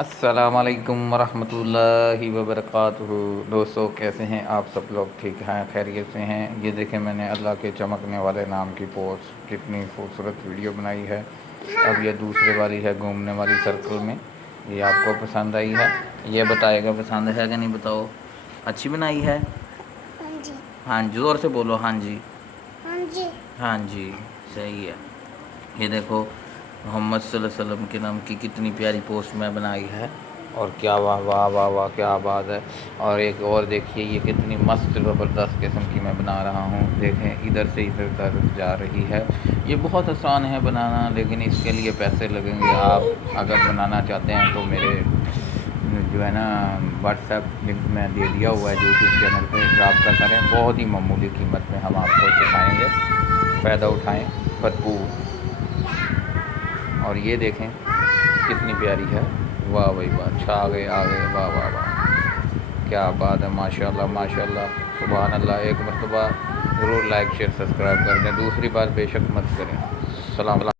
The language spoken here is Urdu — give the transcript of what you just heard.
السلام علیکم ورحمۃ اللہ وبرکاتہ۔ دوستو کیسے ہیں آپ سب لوگ؟ ٹھیک ہیں، خیریت سے ہیں؟ یہ دیکھیں میں نے اللہ کے چمکنے والے نام کی پوسٹ کتنی خوبصورت ویڈیو بنائی ہے۔ اب یہ دوسرے والی ہے گھومنے والی سرکل میں، یہ آپ کو پسند آئی ہے؟ یہ بتائے گا پسند ہے کہ نہیں، بتاؤ۔ اچھی بنائی ہے؟ ہاں جی۔ ہاں جی، زور سے بولو۔ ہاں جی ہاں جی۔ ہاں جی، صحیح ہے۔ یہ دیکھو محمد صلی اللہ علیہ وسلم کے نام کی کتنی پیاری پوسٹ میں بنائی ہے، اور کیا واہ واہ واہ واہ، کیا بات ہے۔ اور ایک اور دیکھیے یہ کتنی مست زبردست قسم کی میں بنا رہا ہوں، دیکھیں ادھر سے ادھر طرف جا رہی ہے۔ یہ بہت آسان ہے بنانا، لیکن اس کے لیے پیسے لگیں گے۔ آپ اگر بنانا چاہتے ہیں تو میرے جو ہے نا واٹس ایپ لنک میں دے دیا ہوا ہے یوٹیوب چینل پہ، رابطہ کریں، بہت ہی معمولی قیمت میں ہم آپ کو سکھائیں گے، فائدہ اٹھائیں بھرپور۔ اور یہ دیکھیں کتنی پیاری ہے، واہ بھائی واہ، چھا گئے آ گئے، واہ واہ واہ، کیا بات ہے، ماشاء اللہ ماشاء اللہ، سبحان اللہ۔ ایک مرتبہ ضرور لائک شیئر سبسکرائب کر دیں، دوسری بار بے شک مت کریں۔ السلام علیکم۔